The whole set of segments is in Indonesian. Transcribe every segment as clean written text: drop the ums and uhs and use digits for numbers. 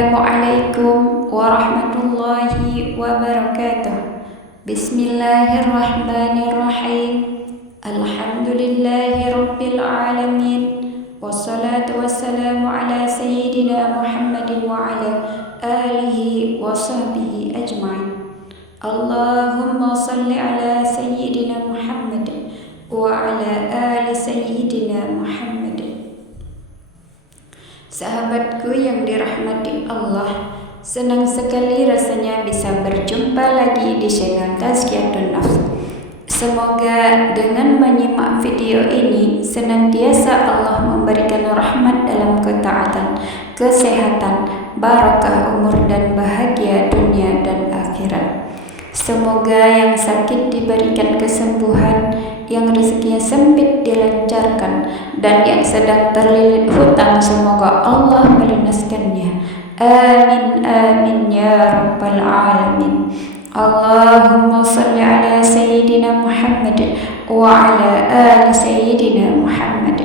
Assalamualaikum warahmatullahi wabarakatuh. Bismillahirrahmanirrahim. Alhamdulillahi rabbil alamin. Wassalatu wassalamu ala sayyidina Muhammadin wa ala alihi wa sahbihi ajma'in. Allahumma salli ala sayyidina Muhammad wa ala ali sayyidina Muhammad. Sahabatku yang dirahmati Allah, senang sekali rasanya bisa berjumpa lagi di channel Tazkiyatun Nafs. Semoga dengan menyimak video ini senantiasa Allah memberikan rahmat dalam ketaatan, kesehatan, barakah umur dan bahagia dunia dan akhirat. Semoga yang sakit diberikan kesembuhan, yang rezekinya sempit dilancarkan, dan yang sedang terlilit hutang semoga Allah melunaskannya. Amin amin ya rabbal alamin. Allahumma salli ala sayyidina Muhammad wa ala ali sayyidina Muhammad.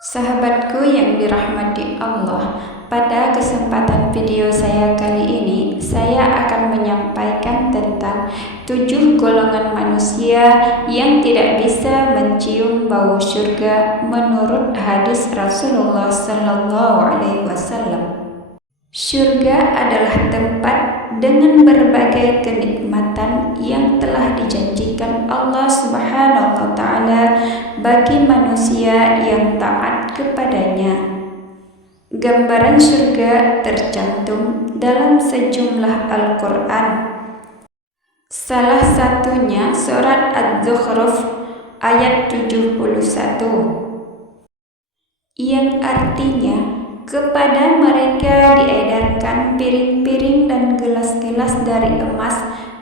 Sahabatku yang dirahmati Allah, pada kesempatan video saya kali ini, saya akan menyampaikan tentang 7 golongan manusia yang tidak bisa mencium bau surga menurut hadis Rasulullah SAW. Surga adalah tempat dengan berbagai kenikmatan yang telah dijanjikan Allah Subhanahu wa Ta'ala bagi manusia yang taat kepadanya. Gambaran surga tercantum dalam sejumlah Al-Quran. Salah satunya surat Az-Zukhruf ayat 71 yang artinya, kepada mereka diedarkan piring-piring dan gelas-gelas dari emas,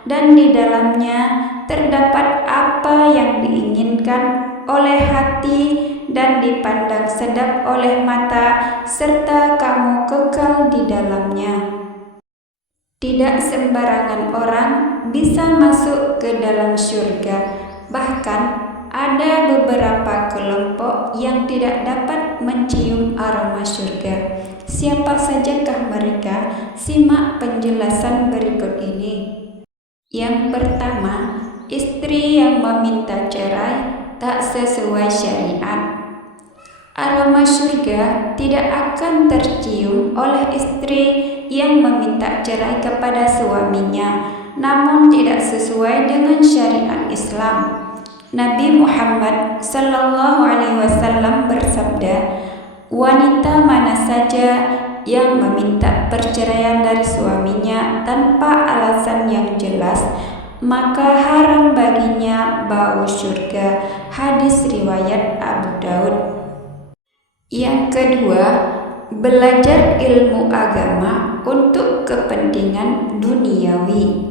dan di dalamnya terdapat apa yang diinginkan oleh hati dan dipandang sedap oleh mata, serta kamu kekal di dalamnya. Tidak sembarangan orang bisa masuk ke dalam surga, bahkan ada beberapa kelompok yang tidak dapat mencium aroma surga. Siapa sajakah mereka? Simak penjelasan berikut ini. Yang pertama, istri yang meminta cerai tak sesuai syariat. Aroma surga tidak akan tercium oleh istri yang meminta cerai kepada suaminya, namun tidak sesuai dengan syariat Islam. Nabi Muhammad SAW bersabda, wanita mana saja yang meminta perceraian dari suaminya tanpa alasan yang jelas, maka haram baginya bau surga. Hadis riwayat Abu Daud. Yang kedua, belajar ilmu agama untuk kepentingan duniawi.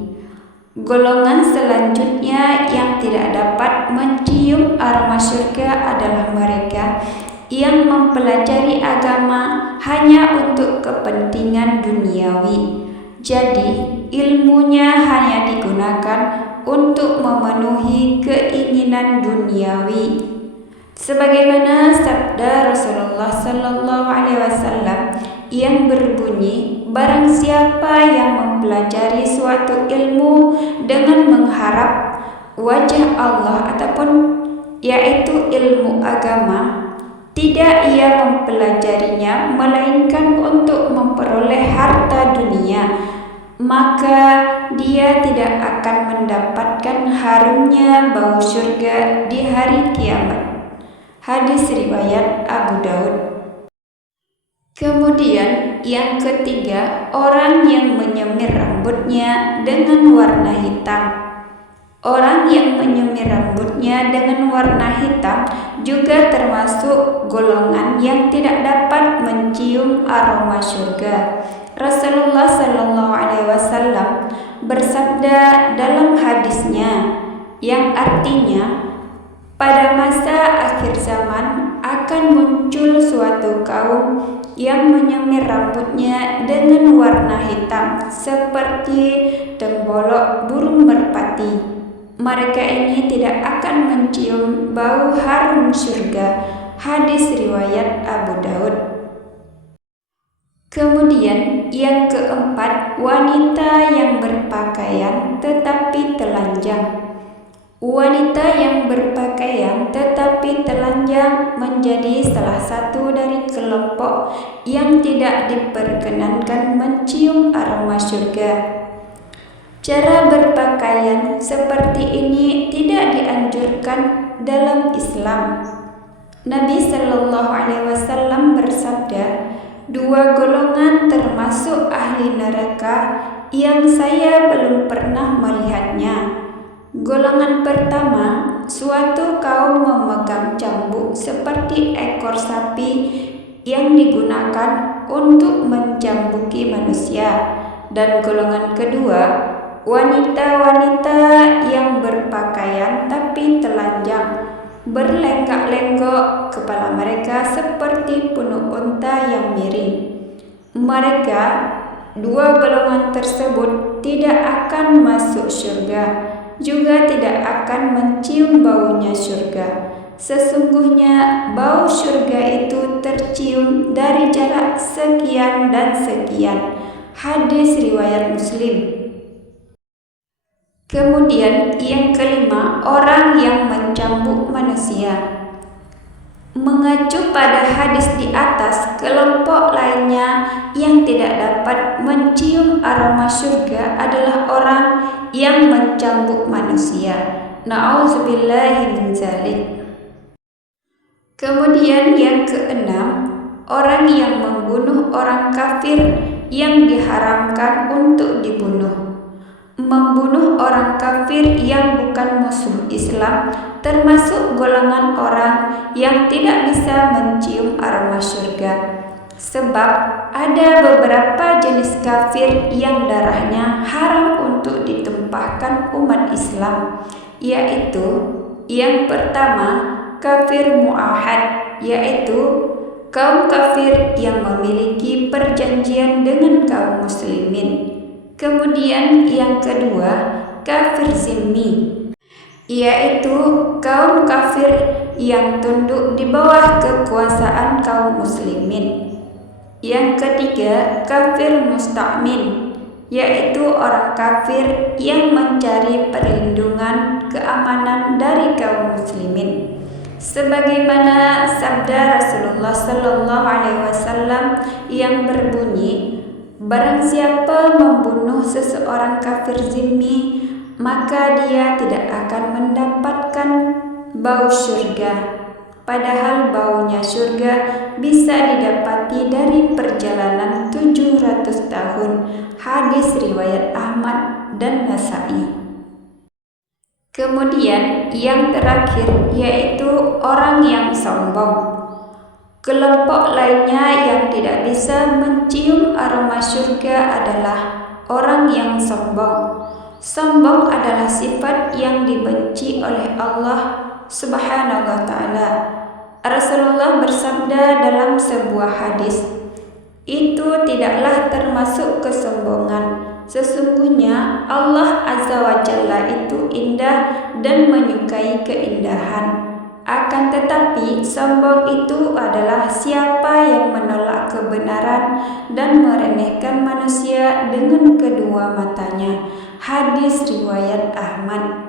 Golongan selanjutnya yang tidak dapat mencium aroma surga adalah mereka yang mempelajari agama hanya untuk kepentingan duniawi. Jadi, ilmunya hanya digunakan untuk memenuhi keinginan duniawi. Sebagaimana sabda Rasulullah SAW yang berbunyi, barang siapa yang mempelajari suatu ilmu dengan mengharap wajah Allah ataupun yaitu ilmu agama, tidak ia mempelajarinya melainkan untuk memperoleh harta dunia, maka dia tidak akan mendapatkan harumnya bau surga di hari kiamat. Hadis riwayat Abu Daud. Kemudian yang ketiga, orang yang menyemir rambutnya dengan warna hitam. Orang yang menyemir rambutnya dengan warna hitam juga termasuk golongan yang tidak dapat mencium aroma surga. Rasulullah SAW bersabda dalam hadisnya yang artinya, pada masa akhir zaman akan muncul suatu kaum yang menyemir rambutnya dengan warna hitam seperti tembolok burung merpati. Mereka ini tidak akan mencium bau harum surga. Hadis riwayat Abu Daud. Kemudian yang keempat, wanita yang berpakaian tetapi telanjang. Wanita yang berpakaian tetapi telanjang menjadi salah satu dari kelompok yang tidak diperkenankan mencium aroma surga. Cara berpakaian seperti ini tidak dianjurkan dalam Islam. Nabi Shallallahu Alaihi Wasallam bersabda, "Dua golongan termasuk ahli neraka yang saya belum pernah melihatnya. Golongan pertama, suatu kaum memegang cambuk seperti ekor sapi yang digunakan untuk mencambuki manusia. Dan golongan kedua, wanita-wanita yang berpakaian tapi telanjang, berlenggak-lenggok kepala mereka seperti punuk unta yang miring. Mereka, dua golongan tersebut tidak akan masuk surga, juga tidak akan mencium baunya surga. Sesungguhnya bau surga itu tercium dari jarak sekian dan sekian." Hadis riwayat Muslim. Kemudian yang kelima, orang yang mencambuk manusia. Mengacu pada hadis di atas, kelompok lainnya yang tidak dapat mencium aroma surga adalah orang yang mencambuk manusia. Na'udzubillahi min dzalik. Kemudian yang keenam, orang yang membunuh orang kafir yang diharamkan untuk dibunuh. Membunuh orang kafir yang bukan musuh Islam termasuk golongan orang yang tidak bisa mencium aroma surga. Sebab ada beberapa jenis kafir yang darahnya haram untuk ditumpahkan umat Islam, yaitu yang pertama, kafir mu'ahad, yaitu kaum kafir yang memiliki perjanjian dengan kaum muslimin. Kemudian yang kedua, kafir zimmi, yaitu kaum kafir yang tunduk di bawah kekuasaan kaum muslimin. Yang ketiga, kafir musta'min, yaitu orang kafir yang mencari perlindungan keamanan dari kaum muslimin. Sebagaimana sabda Rasulullah Sallallahu Alaihi Wasallam yang berbunyi, "Barang siapa membunuh seseorang kafir zimmi, maka dia tidak akan mendapatkan bau surga. Padahal baunya surga bisa didapati dari perjalanan 700 tahun. Hadis riwayat Ahmad dan Nasa'i. Kemudian yang terakhir yaitu orang yang sombong. Kelompok lainnya yang tidak bisa mencium aroma surga adalah orang yang sombong. Sombong adalah sifat yang dibenci oleh Allah Subhanahu wa ta'ala. Rasulullah bersabda dalam sebuah hadis, "Itu tidaklah termasuk kesombongan. Sesungguhnya Allah Azza wa Jalla itu indah dan menyukai keindahan. Akan tetapi sombong itu adalah siapa yang menolak kebenaran dan meremehkan manusia dengan kedua matanya." Hadis riwayat Ahmad.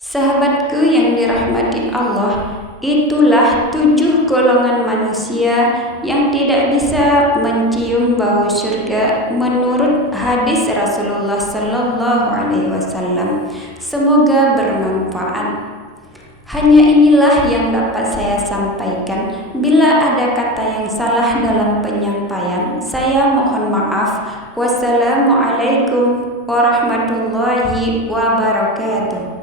Sahabatku yang dirahmati Allah, itulah 7 golongan manusia yang tidak bisa mencium bau surga menurut hadis Rasulullah Sallallahu Alaihi Wasallam. Semoga bermanfaat. Hanya inilah yang dapat saya sampaikan. Bila ada kata yang salah dalam penyampaian, saya mohon maaf. Wassalamualaikum warahmatullahi wabarakatuh.